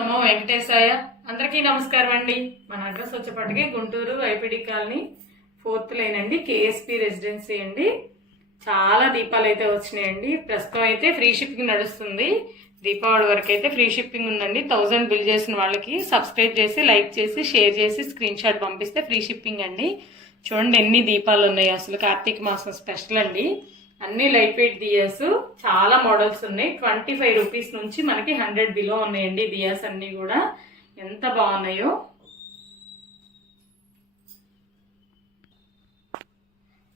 నమో వెంకటేశాయ. అందరికీ నమస్కారం అండి. మన address వచ్చేపటికి Guntur IPD colony fourth line అండి కేఎస్పి రెసిడెన్సీ అండి. చాలా దీపాలు అయితే వచ్చినాయండి. ప్రస్తుతం అయితే ఫ్రీ షిప్పింగ్ నడుస్తుంది. దీపావళి వరకు అయితే ఫ్రీ షిప్పింగ్ ఉందండి. థౌజండ్ బిల్ చేసిన వాళ్ళకి సబ్స్క్రైబ్ చేసి లైక్ చేసి షేర్ చేసి స్క్రీన్ షాట్ పంపిస్తే ఫ్రీ షిప్పింగ్ అండి. చూడండి ఎన్ని దీపాలు ఉన్నాయి. అసలు కార్తీక మాసం స్పెషల్ అండి. అన్ని లైట్ వెయిట్ దియాస్ చాలా మోడల్స్ ఉన్నాయి. ట్వంటీ ఫైవ్ రూపీస్ నుంచి మనకి హండ్రెడ్ బిలో ఉన్నాయండి దియాస్ అన్ని కూడా. ఎంత బాగున్నాయో.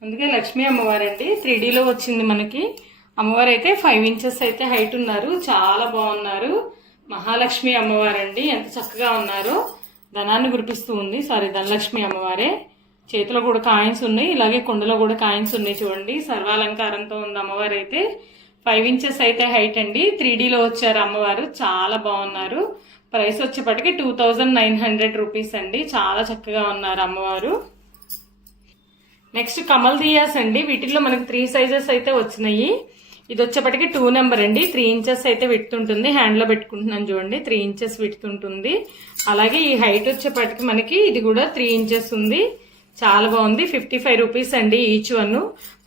అందుకే లక్ష్మీ అమ్మవారండి త్రీ త్రీడీలో వచ్చింది మనకి. అమ్మవారు అయితే ఫైవ్ ఇంచెస్ అయితే హైట్ ఉన్నారు. చాలా బాగున్నారు. మహాలక్ష్మి అమ్మవారండి. ఎంత చక్కగా ఉన్నారో. ధనాన్ని కురిపిస్తూ ఉంది. సారీ ధనలక్ష్మి అమ్మవారే. చేతిలో కూడా కాయిన్స్ ఉన్నాయి ఇలాగే కుండలో కూడా కాయిన్స్ ఉన్నాయి చూడండి. సర్వాలంకారంతో ఉంది అమ్మవారు అయితే ఫైవ్ ఇంచెస్ అయితే హైట్ అండి. త్రీ డీలో వచ్చారు అమ్మవారు. చాలా బాగున్నారు. ప్రైస్ వచ్చేప్పటికి two thousand nine hundred rupees అండి. చాలా చక్కగా ఉన్నారు అమ్మవారు. నెక్స్ట్ కమల్ దియాస్ అండి. వీటిల్లో మనకి త్రీ సైజెస్ అయితే వచ్చినాయి. ఇది వచ్చేప్పటికి టూ నెంబర్ అండి. త్రీ ఇంచెస్ అయితే విడుతుంటుంది హ్యాండ్లో పెట్టుకుంటున్నాను చూడండి. త్రీ ఇంచెస్ విడుతుంటుంది అలాగే ఈ హైట్ వచ్చేప్పటికి మనకి ఇది కూడా త్రీ ఇంచెస్ ఉంది. చాలా బాగుంది. ఫిఫ్టీ ఫైవ్ రూపీస్ అండి ఈచ్ వన్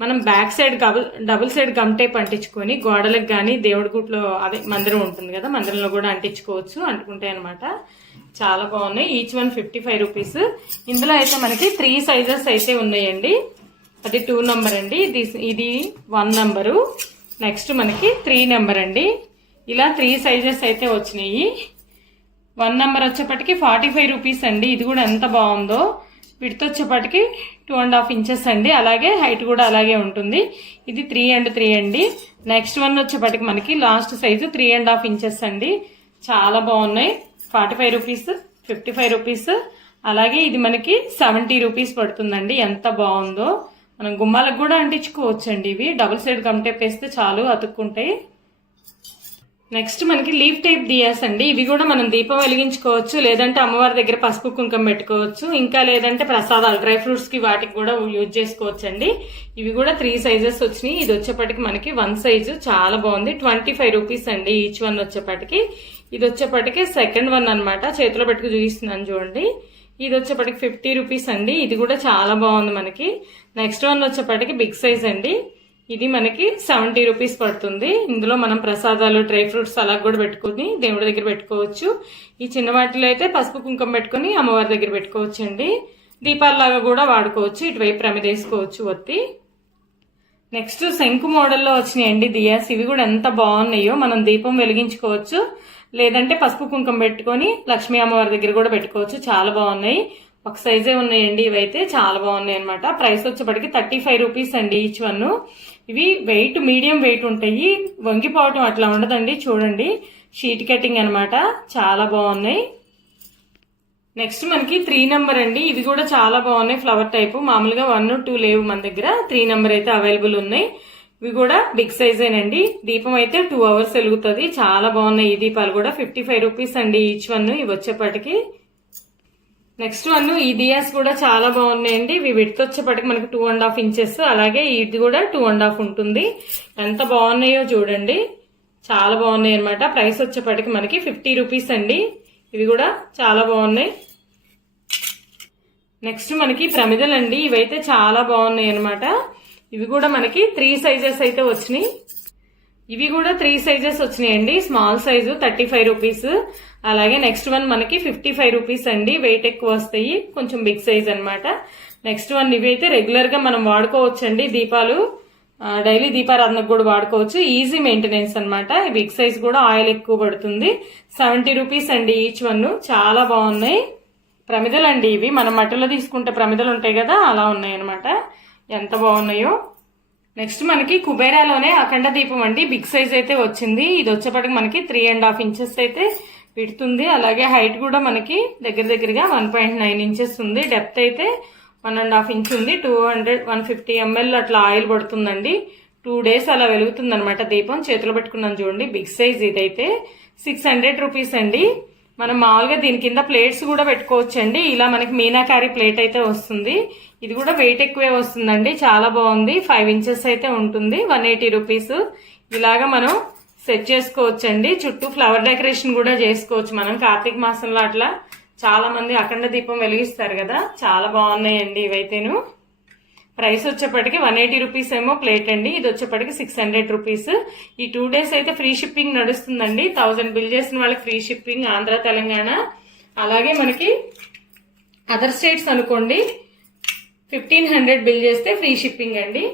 మనం back side double double side gum tape అంటించుకొని గోడలకు కానీ దేవుడి గుట్లో అదే మందిరం ఉంటుంది కదా మందిరంలో కూడా అంటించుకోవచ్చు అంటుకుంటాయి అనమాట చాలా బాగున్నాయి. Each one fifty five rupees. ఇందులో అయితే మనకి త్రీ సైజెస్ అయితే ఉన్నాయండి. అది టూ నెంబర్ అండి. ఇది ఇది వన్ నెంబరు నెక్స్ట్ మనకి త్రీ నెంబర్ అండి. ఇలా త్రీ సైజెస్ అయితే వచ్చినాయి. వన్ నెంబర్ వచ్చేప్పటికి ఫార్టీ ఫైవ్ రూపీస్ అండి. ఇది కూడా ఎంత బాగుందో. విడత వచ్చేపాటికి టూ అండ్ హాఫ్ ఇంచెస్ అండి. అలాగే హైట్ కూడా అలాగే ఉంటుంది. ఇది త్రీ అండ్ త్రీ అండి. నెక్స్ట్ వన్ వచ్చేపాటికి మనకి last size three and half inches అండి. చాలా బాగున్నాయి. Forty five rupees fifty five rupees. అలాగే ఇది మనకి సెవెంటీ రూపీస్ పడుతుందండి. ఎంత బాగుందో. మనం గుమ్మాలకు కూడా అంటించుకోవచ్చండి ఇవి. డబుల్ సైడ్ గమ్ టేప్ వేస్తే చాలు అతుక్కుంటాయి. నెక్స్ట్ మనకి లీఫ్ టైప్ దియాస్ అండి. ఇవి కూడా మనం దీపం వెలిగించుకోవచ్చు లేదంటే అమ్మవారి దగ్గర పసుపు కుంకం పెట్టుకోవచ్చు ఇంకా లేదంటే ప్రసాదాలు డ్రై ఫ్రూట్స్కి వాటికి కూడా యూజ్ చేసుకోవచ్చు అండి ఇవి కూడా త్రీ సైజెస్ వచ్చినాయి. ఇది వచ్చేప్పటికి మనకి వన్ సైజు. చాలా బాగుంది. ట్వంటీ ఫైవ్ రూపీస్ అండి ఈచ్ వన్ వచ్చేప్పటికి. ఇది వచ్చేప్పటికి సెకండ్ వన్ అనమాట చేతిలో పెట్టుకు చూపిస్తున్నాను చూడండి. ఇది వచ్చేప్పటికి ఫిఫ్టీ రూపీస్ అండి. ఇది కూడా చాలా బాగుంది మనకి. నెక్స్ట్ వన్ వచ్చేప్పటికి బిగ్ సైజ్ అండి. ఇది మనకి సెవెంటీ రూపీస్ పడుతుంది. ఇందులో మనం ప్రసాదాలు డ్రై ఫ్రూట్స్ అలా కూడా పెట్టుకుని దేవుడి దగ్గర పెట్టుకోవచ్చు. ఈ చిన్న వాటిలో అయితే పసుపు కుంకుమ పెట్టుకుని అమ్మవారి దగ్గర పెట్టుకోవచ్చు అండి దీపాలలాగా కూడా వాడుకోవచ్చు. ఇటువైపు ప్రమిదేసుకోవచ్చు ఒత్తి. నెక్స్ట్ శంకు మోడల్లో వచ్చినాయండి దియాస్. ఇవి కూడా ఎంత బాగున్నాయో మనం దీపం వెలిగించుకోవచ్చు. లేదంటే పసుపు కుంకుమ పెట్టుకొని లక్ష్మీ అమ్మవారి దగ్గర కూడా పెట్టుకోవచ్చు. చాలా బాగున్నాయి. ఒక సైజే ఉన్నాయండి. ఇవైతే చాలా బాగున్నాయి అనమాట ప్రైస్ వచ్చేప్పటికి థర్టీ ఫైవ్ రూపీస్ అండి ఈచ్ వన్ ఇవి వెయిట్ మీడియం వెయిట్ ఉంటాయి. వంగిపోవటం అట్లా ఉండదండి. చూడండి. షీట్ కటింగ్ అనమాట చాలా బాగున్నాయి. నెక్స్ట్ మనకి త్రీ నెంబర్ అండి. ఇవి కూడా చాలా బాగున్నాయి. ఫ్లవర్ టైప్ మామూలుగా వన్ టూ లేవు మన దగ్గర. త్రీ నెంబర్ అయితే అవైలబుల్ ఉన్నాయి. ఇవి కూడా బిగ్ సైజేనండి దీపం అయితే టూ అవర్స్ వెలుగుతుంది. చాలా బాగున్నాయి ఈ దీపాలు కూడా. ఫిఫ్టీ ఫైవ్ రూపీస్ అండి ఈచ్ వన్ ఇవి వచ్చేప్పటికి నెక్స్ట్ వన్ ఈ దియాస్ కూడా చాలా బాగున్నాయండి. ఇవి విడత వచ్చేప్పటికి మనకి టూ అండ్ హాఫ్ ఇంచెస్ అలాగే ఇది కూడా టూ అండ్ హాఫ్ ఉంటుంది. ఎంత బాగున్నాయో చూడండి. చాలా బాగున్నాయి అనమాట ప్రైస్ వచ్చేప్పటికి మనకి ఫిఫ్టీ రూపీస్ అండి. ఇవి కూడా చాలా బాగున్నాయి. నెక్స్ట్ మనకి ప్రమిదలండి. ఇవైతే చాలా బాగున్నాయి అనమాట ఇవి కూడా మనకి త్రీ సైజెస్ అయితే వచ్చినాయి. ఇవి కూడా త్రీ సైజెస్ వచ్చినాయండి. Small size thirty five rupees. అలాగే నెక్స్ట్ వన్ మనకి ఫిఫ్టీ ఫైవ్ రూపీస్ అండి. వెయిట్ ఎక్కువ వస్తాయి. కొంచెం బిగ్ సైజ్ అనమాట నెక్స్ట్ వన్ ఇవి అయితే రెగ్యులర్గా మనం వాడుకోవచ్చు అండి దీపాలు డైలీ దీపారాధనకు కూడా వాడుకోవచ్చు. ఈజీ మెయింటెనెన్స్ అనమాట బిగ్ సైజ్ కూడా ఆయిల్ ఎక్కువ పడుతుంది. సెవెంటీ రూపీస్ అండి ఈచ్ వన్. చాలా బాగున్నాయి. ప్రమిదలు అండి ఇవి. మనం మట్టిలో తీసుకుంటే ప్రమిదలు ఉంటాయి కదా అలా ఉన్నాయి అనమాట ఎంత బాగున్నాయో. నెక్స్ట్ మనకి కుబేరాలోనే అఖండ దీపం అండి. బిగ్ సైజ్ అయితే వచ్చింది. ఇది వచ్చేప్పటికి మనకి త్రీ అండ్ హాఫ్ ఇంచెస్ అయితే పెడుతుంది అలాగే హైట్ కూడా మనకి దగ్గర దగ్గరగా వన్ పాయింట్ నైన్ ఇంచెస్ ఉంది. డెప్త్ అయితే వన్ అండ్ హాఫ్ ఇంచ్ ఉంది. Two hundred one fifty ML అట్లా ఆయిల్ పడుతుందండి. టూ డేస్ అలా వెలుగుతుంది అనమాట దీపం. చేతిలో పెట్టుకున్నాను చూడండి. బిగ్ సైజ్ ఇదైతే సిక్స్ హండ్రెడ్ రూపీస్ అండి. మనం మామూలుగా దీని కింద ప్లేట్స్ కూడా పెట్టుకోవచ్చు అండి ఇలా మనకి మీనాకారి ప్లేట్ అయితే వస్తుంది. ఇది కూడా వెయిట్ ఎక్కువే వస్తుందండి. చాలా బాగుంది. ఫైవ్ ఇంచెస్ అయితే ఉంటుంది. వన్ ఎయిటీ రూపీస్ ఇలాగా మనం సెట్ చేసుకోవచ్చండి. చుట్టూ ఫ్లవర్ డెకరేషన్ కూడా చేసుకోవచ్చు మనం. కార్తీక మాసంలో అట్లా చాలా మంది అఖండ దీపం వెలిగిస్తారు కదా. చాలా బాగున్నాయండి ఇవైతేను. ప్రైస్ వచ్చేప్పటికి వన్ ఎయిటీ రూపీస్ ఏమో ప్లేట్ అండి. ఇది వచ్చేప్పటికి సిక్స్ హండ్రెడ్ రూపీస్ ఈ టూ డేస్ అయితే ఫ్రీ షిప్పింగ్ నడుస్తుందండి. థౌజండ్ బిల్ చేసిన వాళ్ళకి ఫ్రీ షిప్పింగ్ ఆంధ్ర తెలంగాణ. అలాగే మనకి అదర్ స్టేట్స్ అనుకోండి. ఫిఫ్టీన్ హండ్రెడ్ బిల్ చేస్తే ఫ్రీ షిప్పింగ్ అండి.